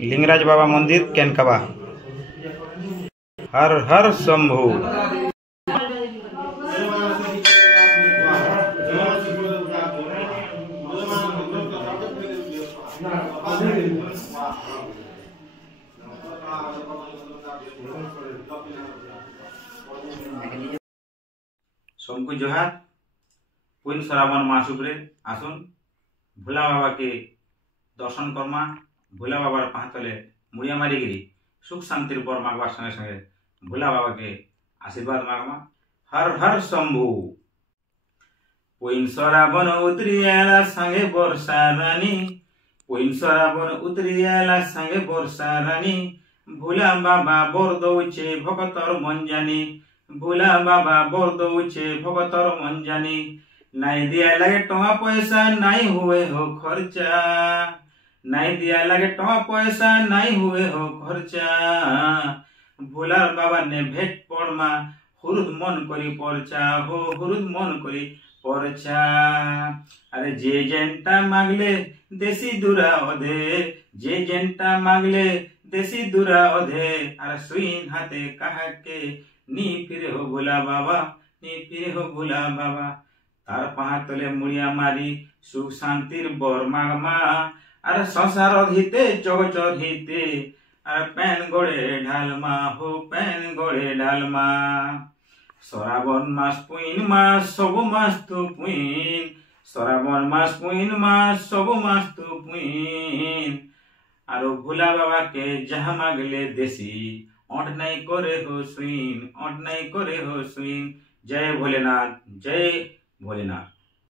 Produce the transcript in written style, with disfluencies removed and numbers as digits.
लिंगराज बाबा मंदिर केनकबा। हर हर शंभू। सबको जोहार। पुन श्रावण मास उपरे आसुन भोला बाबा के दर्शन करमा। भोला बाबार पाहतले मुड़िया मारिगिरी सुख शांतिर पर मागवार संगे संगे भोला बाबा के आशीर्वाद मागमा। हर हर शंभू। पुन श्रावण उतरियाला संगे वर्षा रानी। पुन श्रावण उतरियाला संगे वर्षा रानी। भोला बाबा बर दौचे भगतर मन जानी। भोला बाबा बर दौचे भगतर मन जानी। नाई दिया लगे टଙ୍କା पैसा नाई हुए हो खर्चा। नाई दिया लगे टଙ୍କା पैसा नाई हुए हो खर्चा। भोला बाबा ने भेट पड़मा हुरुद मन करी परचा हो हुरुद मन करी परचा। अरे जे जेंटा मांगले देसी दूरा ओधे। जे जेंटा मांगले देसी दूरा ओधे। अरे सुइन हाथे कहा के नी फिरे हो भोला बाबा नी फिरे हो भोला बाबा। तार पाहतले मुड़िया मारी सुख शांतिर बर मागमा। अरे संसार हिते चौचर हिते। अरे पैन गोड़े ढालमा हो पैन गोड़े ढालमा। श्रावण मास पुइन मास सब मास तो पुइन। श्रावण मास पुइन मास सब मास तो पुइन। आरो भोला बाबा के जहाँ मांगले देसी ओंठ नहीं करे हो सुइन ओंठ नहीं करे हो सुइन। जय भोलेनाथ जय भोलेनाथ।